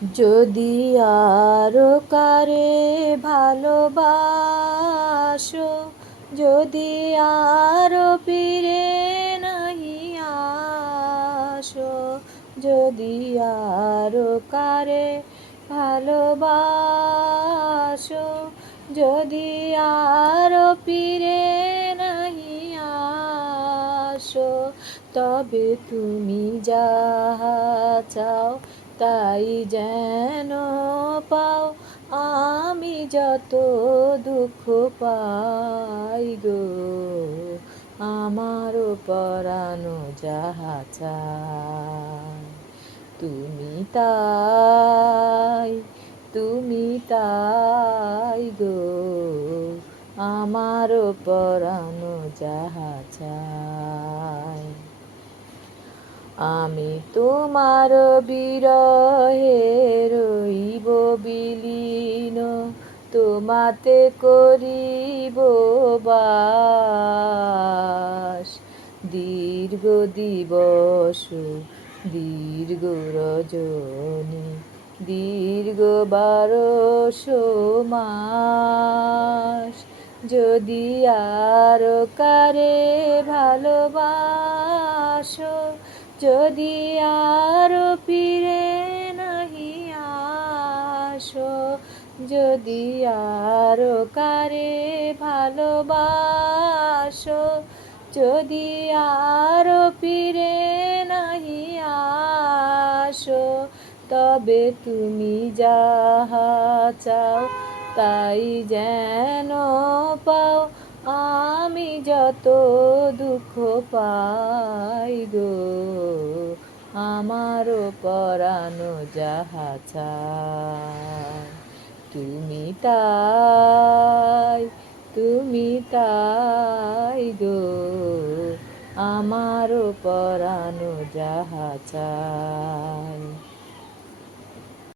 যদি আরো কারে ভালোবাসো, যদি আরো ফিরে নাহি আসো, যদি আরো কারে ভালোবাসো, যদি আরো ফিরে নাহি আসো, তবে তুমি যাহা চাও তাই যেন পাও। আমি যত দুঃখ পাই গো, আমারও পরানো যাহা চায়, তুমি তাই, তুমি তাই গো, আমারও পরানো যাহা চায়। আমি তোমার বিরহে রইব বিলীন, তোমাতে করিব বাস। দীর্ঘ দিবস, দীর্ঘ রজনী, দীর্ঘ 1200 মাস, যদি আরো কারে ভালোবাসো, যদি আরো ফিরে নাহি আসো, যদি আরো কারে ভালোবাসো, যদি আরো ফিরে নাহি আসো, তবে তুমি যাহা চাও তাই যেন পাও। আমি যত দুঃখ পাই গো, আমারও পরানো যাহা চায়, তুমি তাই, তুমি তাই গো, আমারও পরানো যাহা চায়।